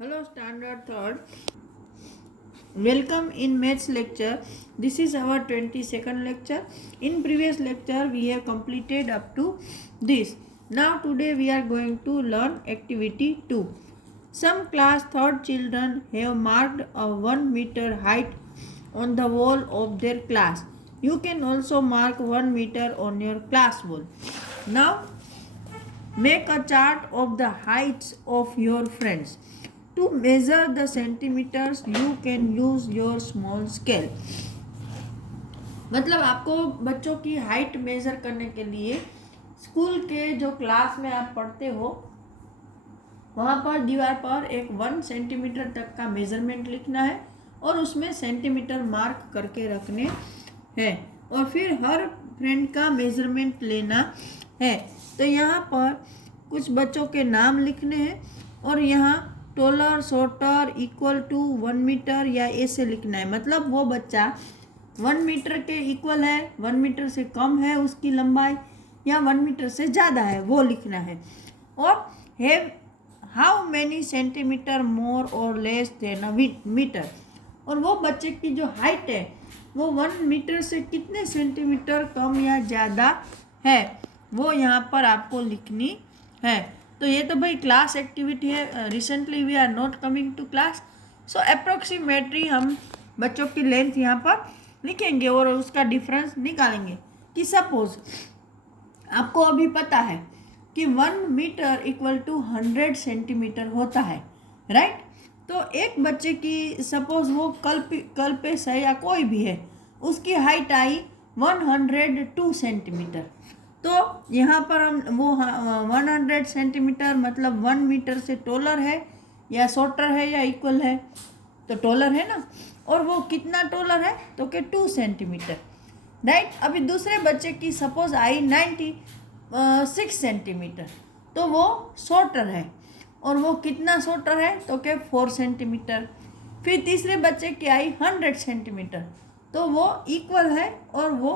Hello, Standard Third. Welcome in Maths lecture. This is our 22nd lecture. In previous lecture, we have completed up to this. Now, today we are going to learn activity 2. Some class 3rd children have marked a 1 meter height on the wall of their class. You can also mark 1 meter on your class wall. Now, make a chart of the heights of your friends. To measure the centimeters, you can use your small scale. मतलब आपको बच्चों की height measure करने के लिए school के जो class में आप पढ़ते हो वहाँ पर दीवार पर एक 1 सेंटीमीटर तक का मेजरमेंट लिखना है और उसमें सेंटीमीटर मार्क करके रखने हैं और फिर हर फ्रेंड का मेजरमेंट लेना है। तो यहाँ पर कुछ बच्चों के नाम लिखने हैं और यहाँ टोलर शॉर्टर इक्वल टू 1 मीटर या ऐसे लिखना है। मतलब वो बच्चा 1 मीटर के इक्वल है, 1 मीटर से कम है उसकी लंबाई या 1 मीटर से ज़्यादा है वो लिखना है। और हैव हाउ मैनी सेंटीमीटर मोर और लेस देन अ मीटर, और वो बच्चे की जो हाइट है वो 1 मीटर से कितने सेंटीमीटर कम या ज़्यादा है वो यहाँ पर आपको लिखनी है। तो ये तो भाई क्लास एक्टिविटी है। Recently we are not coming to class, so approximately हम बच्चों की लेंथ यहाँ पर लिखेंगे और उसका डिफरेंस निकालेंगे। कि सपोज आपको अभी पता है कि 1 मीटर इक्वल टू 100 सेंटीमीटर होता है, राइट। तो एक बच्चे की सपोज वो कल्पेश है या कोई भी है, उसकी हाइट आई 102 सेंटीमीटर। तो यहाँ पर हम वो 100 सेंटीमीटर मतलब 1 मीटर से टोलर है या शॉर्टर है या इक्वल है, तो टोलर है ना। और वो कितना टोलर है तो कि 2 सेंटीमीटर, राइट। अभी दूसरे बच्चे की सपोज आई 96 सेंटीमीटर, तो वो शॉर्टर है और वो कितना शॉर्टर है तो कि 4 सेंटीमीटर। फिर तीसरे बच्चे की आई 100 सेंटीमीटर, तो वो इक्वल है और वो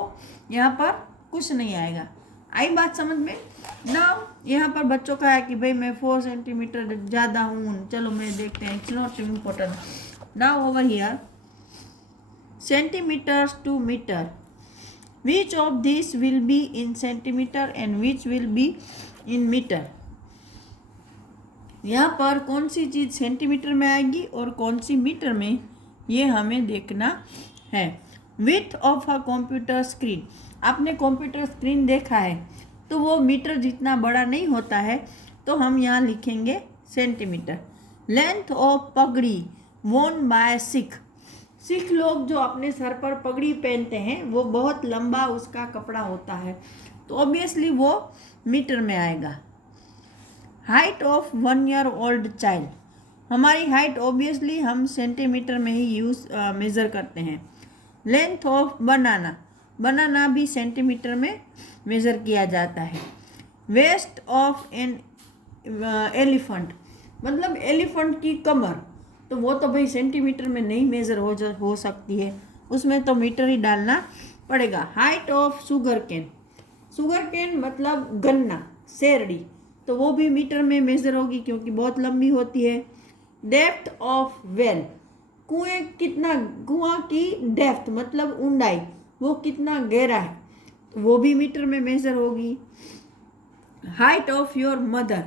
यहाँ पर कुछ नहीं आएगा। आई बात समझ में ना। यहाँ पर बच्चों का है कि भाई मैं 4 सेंटीमीटर ज़्यादा हूँ, चलो मैं देखते हैं, it's not important. Now over here centimetres to metre, which of this will be in centimetre and which will be in metre. यहाँ पर कौन सी चीज़ सेंटीमीटर में आएगी और कौन सी मीटर में, ये हमें देखना है। Width of a computer screen, आपने कंप्यूटर स्क्रीन देखा है तो वो मीटर जितना बड़ा नहीं होता है, तो हम यहाँ लिखेंगे सेंटीमीटर। लेंथ ऑफ पगड़ी वोन बाय सिख, सिख लोग जो अपने सर पर पगड़ी पहनते हैं वो बहुत लंबा उसका कपड़ा होता है, तो ऑब्वियसली वो मीटर में आएगा। Height of 1 year old child, हमारी हाइट ऑब्वियसली हम सेंटीमीटर में ही मेज़र करते हैं। लेंथ ऑफ बनाना, बनाना भी सेंटीमीटर में मेज़र किया जाता है। वेस्ट ऑफ एन एलिफेंट, मतलब एलिफेंट की कमर, तो वो तो भाई सेंटीमीटर में नहीं मेज़र हो सकती है, उसमें तो मीटर ही डालना पड़ेगा। Height of sugar cane, sugar cane मतलब गन्ना, शेरड़ी, तो वो भी मीटर में मेज़र होगी क्योंकि बहुत लंबी होती है। डेप्थ ऑफ वेल, कुआं की डेप्थ मतलब ऊंडाई, वो कितना गहरा है, तो वो भी मीटर में मेज़र होगी। हाइट ऑफ योर मदर,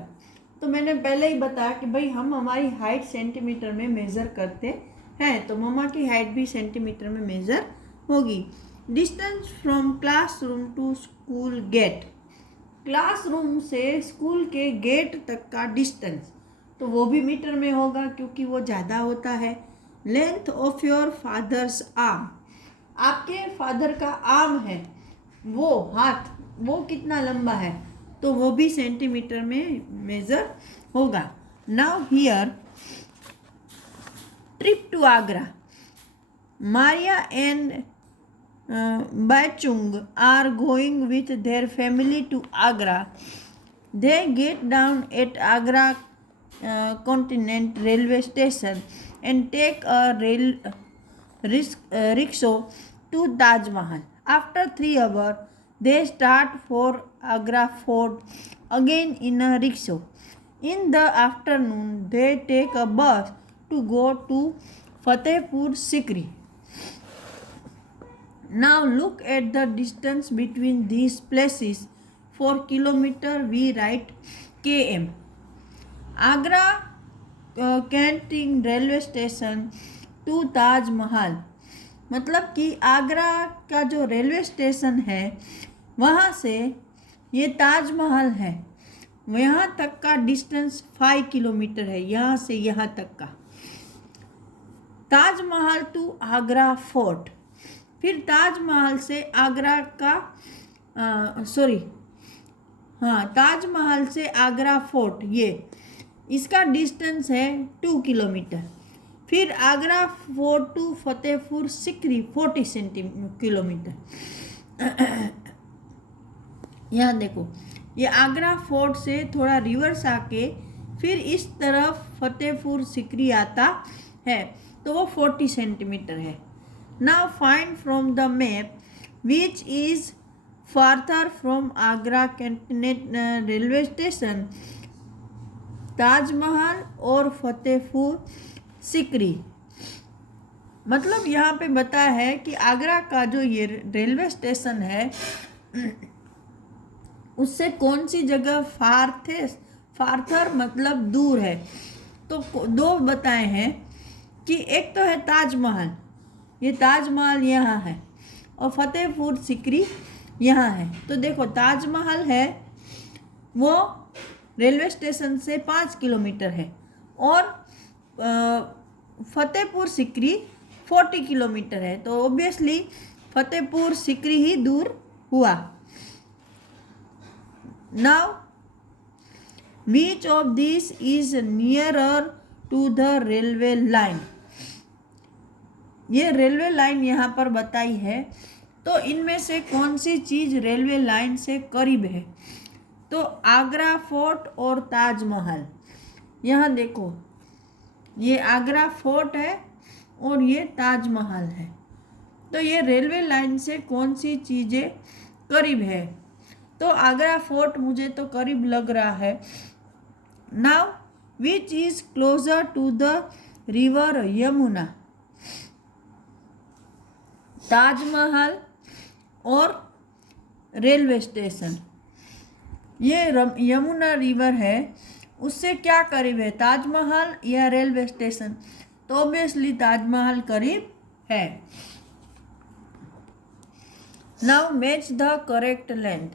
तो मैंने पहले ही बताया कि भाई हम हमारी हाइट सेंटीमीटर में मेज़र करते हैं, तो मम्मा की हाइट भी सेंटीमीटर में मेज़र होगी। Distance from classroom to school gate, classroom से स्कूल के गेट तक का डिस्टेंस, तो वो भी मीटर में होगा क्योंकि वो ज़्यादा होता है। Length of your fathers arm, आपके फादर का आर्म है वो हाथ, वो कितना लंबा है, तो वो भी सेंटीमीटर में मेज़र होगा। Now here trip to Agra, Maria and Bachung are going with their family to Agra. They get down at Agra Continent railway station and take a rickshaw to Taj Mahal. After 3 hours, they start for Agra Fort again in a rickshaw. In the afternoon, they take a bus to go to Fatehpur Sikri. Now look at the distance between these places. For kilometer we write km. Agra canteen railway station to Taj Mahal, मतलब कि आगरा का जो railway station है वहाँ से ये ताजमहल है, यहाँ तक का डिस्टेंस 5 किलोमीटर है, यहाँ से यहाँ तक का। ताजमहल टू आगरा फोर्ट, फिर ताजमहल से आगरा का ताजमहल से आगरा फोर्ट, ये इसका डिस्टेंस है 2 किलोमीटर। फिर Agra fort to Fatehpur Sikri 40 kilometre. यहाँ देखो, ये आगरा फोर्ट से थोड़ा रिवर्स आके फिर इस तरफ फतेहपुर सिकरी आता है, तो वो 40 सेंटीमीटर है। Now find from the map which is farther from Agra cantonment railway station, Taj Mahal और फतेहपुर सिकरी। मतलब यहाँ पे बताया है कि आगरा का जो ये रेलवे स्टेशन है उससे कौन सी जगह फार्थर मतलब दूर है। तो दो बताए हैं कि एक तो है ताजमहल, ये ताजमहल यहाँ है, और फतेहपुर सिकरी यहाँ है। तो देखो, ताजमहल है वो रेलवे स्टेशन से 5 किलोमीटर है और फतेहपुर सिकरी 40 किलोमीटर है, तो ऑब्वियसली फतेहपुर सिकरी ही दूर हुआ। Now which of this is nearer to the railway line, ये रेलवे लाइन यहाँ पर बताई है, तो इनमें से कौन सी चीज़ रेलवे लाइन से करीब है। तो आगरा फोर्ट और ताजमहल, यहाँ देखो ये आगरा फोर्ट है और ये ताजमहल है, तो ये रेलवे लाइन से कौन सी चीज़ें करीब है। तो आगरा फोर्ट मुझे तो करीब लग रहा है। Now which is closer to the river Yamuna, Taj Mahal और रेलवे स्टेशन। ये यमुना रिवर है, उससे क्या करीब है, ताजमहल या रेलवे स्टेशन। तो ऑब्वियसली ताजमहल करीब है। Now match the correct length,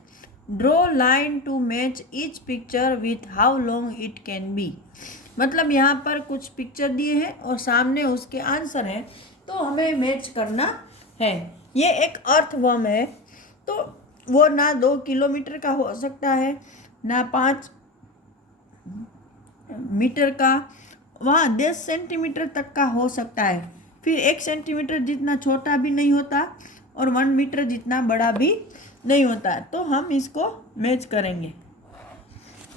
draw line to match each picture with how long it can be. मतलब यहाँ पर कुछ पिक्चर दिए हैं और सामने उसके आंसर हैं, तो हमें मैच करना है। ये एक अर्थवर्म है, तो वो ना 2 किलोमीटर का हो सकता है, ना 5 मीटर का, वहाँ 10 सेंटीमीटर तक का हो सकता है। फिर 1 सेंटीमीटर जितना छोटा भी नहीं होता और 1 मीटर जितना बड़ा भी नहीं होता, तो हम इसको मैच करेंगे।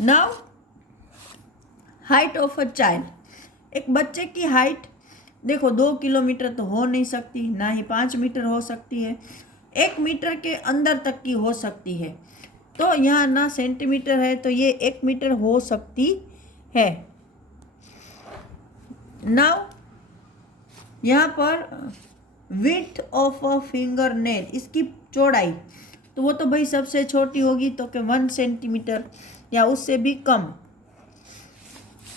Now height of a child, एक बच्चे की हाइट देखो 2 किलोमीटर तो हो नहीं सकती, ना ही 5 मीटर हो सकती है, 1 मीटर के अंदर तक की हो सकती है। तो यहाँ ना सेंटीमीटर है, तो ये 1 मीटर हो सकती है। नाउ यहाँ पर width of a finger nail, इसकी चौड़ाई, तो वो तो भाई सबसे छोटी होगी, तो कि 1 सेंटीमीटर या उससे भी कम।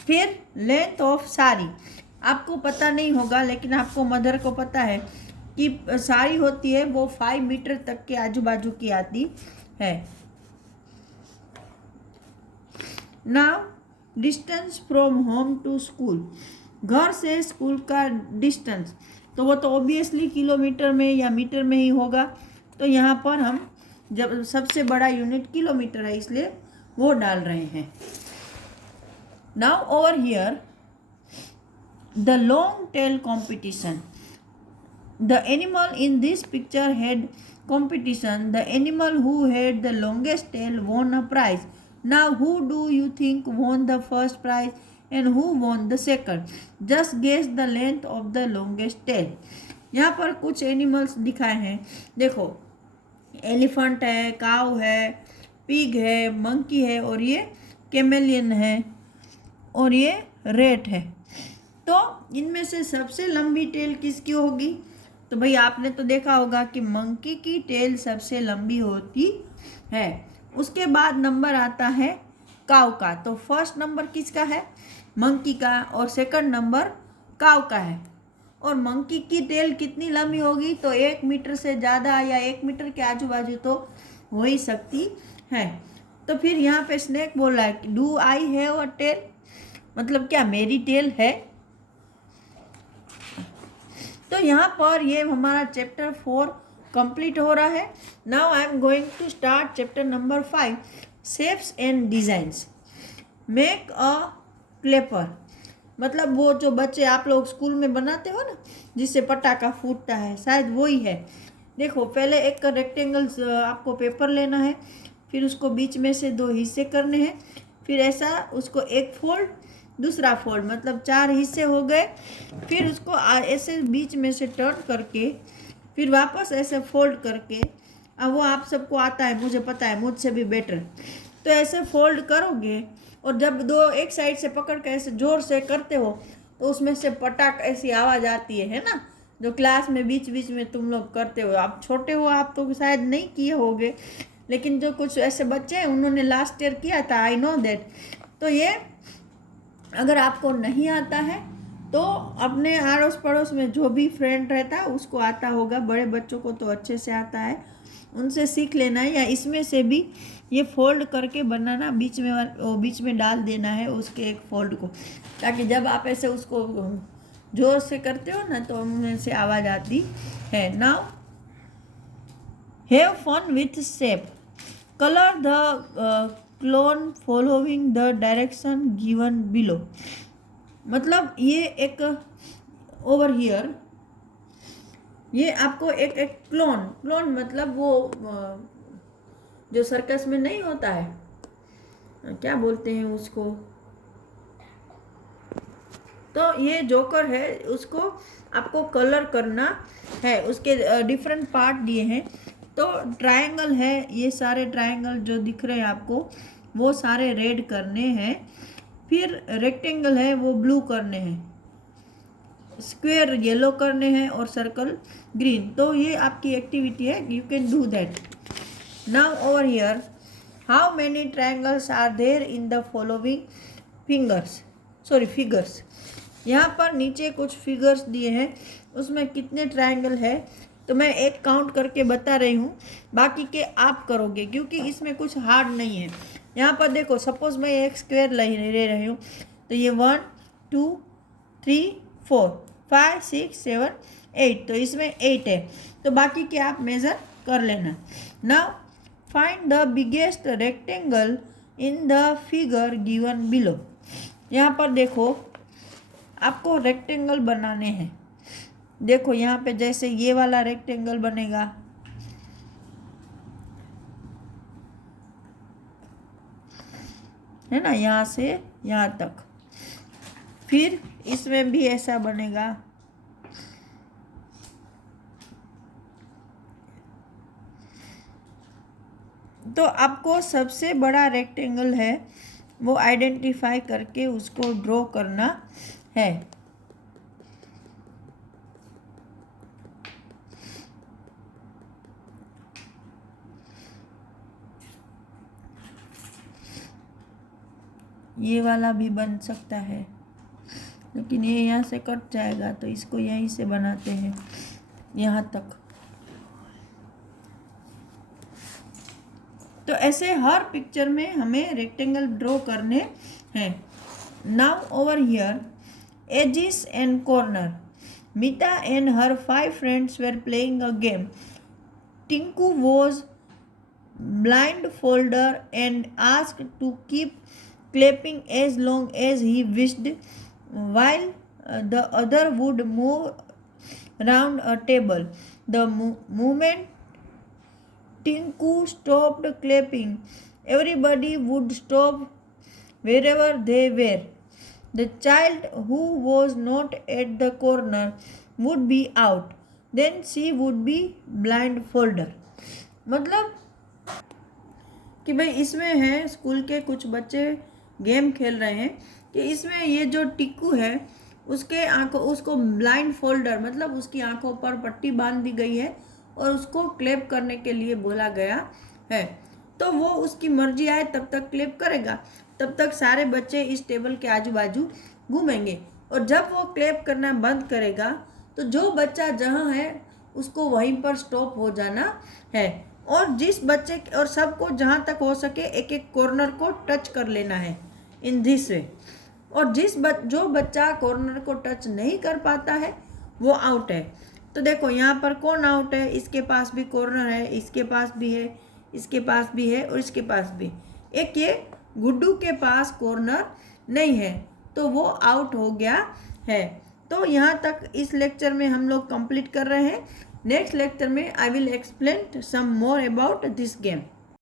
फिर लेंथ ऑफ साड़ी, आपको पता नहीं होगा लेकिन आपको मदर को पता है कि साड़ी होती है वो 5 मीटर तक के आजू बाजू की आती है। नाउ distance from home to school, घर से स्कूल का डिस्टेंस, तो वो तो ऑब्वियसली किलोमीटर में या मीटर में ही होगा। तो यहाँ पर हम जब सबसे बड़ा यूनिट किलोमीटर है इसलिए वो डाल रहे हैं। Now over here the long tail competition, the animal in this picture had competition, the animal who had the longest tail won a prize. Now who do you think won the first prize and who won the second? Just guess the length of the longest tail. यहाँ पर कुछ animals दिखाए हैं, देखो elephant है, काऊ है, pig है, monkey है और ये कैमेलियन है। और ये रेट है। तो इनमें से सबसे लंबी टेल किसकी होगी? तो भाई आपने तो देखा होगा कि मंकी की टेल सबसे लंबी होती है। उसके बाद नंबर आता है काऊ का। तो फर्स्ट नंबर किसका है? मंकी का, और सेकंड नंबर काऊ का है। और मंकी की टेल कितनी लंबी होगी? तो 1 मीटर से ज़्यादा या 1 मीटर के आजू बाजू तो हो ही सकती है। तो फिर यहाँ पे स्नेक बोल रहा है do I have a tail, मतलब क्या मेरी टेल है? तो यहाँ पर ये हमारा चैप्टर 4 कंप्लीट हो रहा है। Now I am going to start chapter number 5, shapes and designs. Make a clapper, मतलब वो जो बच्चे आप लोग स्कूल में बनाते हो ना, जिससे पटाखा फूटता है, शायद वही है। देखो पहले एक रेक्टेंगल आपको पेपर लेना है, फिर उसको बीच में से 2 हिस्से करने हैं, फिर ऐसा उसको एक फोल्ड, दूसरा फोल्ड, मतलब 4 हिस्से हो गए। फिर उसको ऐसे बीच में से टर्न करके फिर वापस ऐसे फोल्ड करके, अब वो आप सबको आता है, मुझे पता है, मुझसे भी बेटर। तो ऐसे फोल्ड करोगे और जब 2 एक साइड से पकड़ के ऐसे जोर से करते हो तो उसमें से पटाख ऐसी आवाज़ आती है ना, जो क्लास में बीच बीच में तुम लोग करते हो। आप छोटे हो, आप तो शायद नहीं किए होगे, लेकिन जो कुछ ऐसे बच्चे हैं उन्होंने लास्ट ईयर किया था, आई नो दैट। तो ये अगर आपको नहीं आता है तो अपने आड़ोस पड़ोस में जो भी फ्रेंड रहता है उसको आता होगा, बड़े बच्चों को तो अच्छे से आता है, उनसे सीख लेना है। या इसमें से भी ये फोल्ड करके बनाना, बीच में डाल देना है उसके एक फोल्ड को, ताकि जब आप ऐसे उसको जोर से करते हो ना तो उनमें से आवाज़ आती है। Now have fun with shape, colour the clone following the direction given below. मतलब ये एक ओवर हियर, ये आपको एक क्लोन मतलब वो जो सर्कस में नहीं होता है, क्या बोलते हैं उसको, तो ये जोकर है, उसको आपको कलर करना है। उसके डिफरेंट पार्ट दिए हैं। तो ट्रायंगल है, ये सारे ट्रायंगल जो दिख रहे हैं आपको वो सारे रेड करने हैं। फिर रेक्टेंगल है वो ब्लू करने हैं, स्क्वायर येलो करने हैं और सर्कल ग्रीन। तो ये आपकी एक्टिविटी है, you can do that. Now over here, how many triangles are there in the following figures. यहाँ पर नीचे कुछ फिगर्स दिए हैं, उसमें कितने ट्रायंगल है तो मैं एक काउंट करके बता रही हूँ, बाकी के आप करोगे क्योंकि इसमें कुछ हार्ड नहीं है। यहाँ पर देखो, सपोज मैं एक स्क्वायर ले रही हूँ, तो ये 1 2 3 4 5 6 7 8, तो इसमें 8 है, तो बाकी के आप मेज़र कर लेना। Now find the biggest rectangle in the figure given below. यहाँ पर देखो आपको रेक्टेंगल बनाने हैं। देखो यहाँ पे जैसे ये वाला रेक्टेंगल बनेगा, है ना, यहाँ से यहाँ तक। फिर इसमें भी ऐसा बनेगा, तो आपको सबसे बड़ा रेक्टेंगल है वो आइडेंटिफाई करके उसको ड्रॉ करना है। ये वाला भी बन सकता है, लेकिन ये यहाँ से कट जाएगा, तो इसको यहीं से बनाते हैं यहाँ तक। तो ऐसे हर पिक्चर में हमें रेक्टेंगल ड्रॉ करने हैं। Now over here, edges and corner. Meeta and her 5 friends were playing a game. Tinku was blindfolded and asked to keep clapping as long as he wished, while the other would move around a table. The moment Tinku stopped clapping, everybody would stop wherever they were. The child who was not at the corner would be out. Then she would be blindfolded. मतलब कि भाई इसमें है, school के कुछ बच्चे game खेल रहे हैं, कि इसमें ये जो टिक्कू है उसके आंखों उसको ब्लाइंड फोल्डर मतलब उसकी आंखों पर पट्टी बांध दी गई है और उसको क्लैप करने के लिए बोला गया है। तो वो उसकी मर्जी आए तब तक क्लैप करेगा, तब तक सारे बच्चे इस टेबल के आजू बाजू घूमेंगे और जब वो क्लैप करना बंद करेगा तो जो बच्चा जहाँ है उसको वहीं पर स्टॉप हो जाना है और जिस बच्चे और सबको जहाँ तक हो सके एक एक कॉर्नर को टच कर लेना है इन दिस वे। और जो बच्चा कॉर्नर को टच नहीं कर पाता है वो आउट है। तो देखो यहाँ पर कौन आउट है, इसके पास भी कॉर्नर है, इसके पास भी है, इसके पास भी है और इसके पास भी। एक ये गुड्डू के पास कॉर्नर नहीं है तो वो आउट हो गया है। तो यहाँ तक इस लेक्चर में हम लोग कंप्लीट कर रहे हैं। नेक्स्ट लेक्चर में I will explain some more about this game.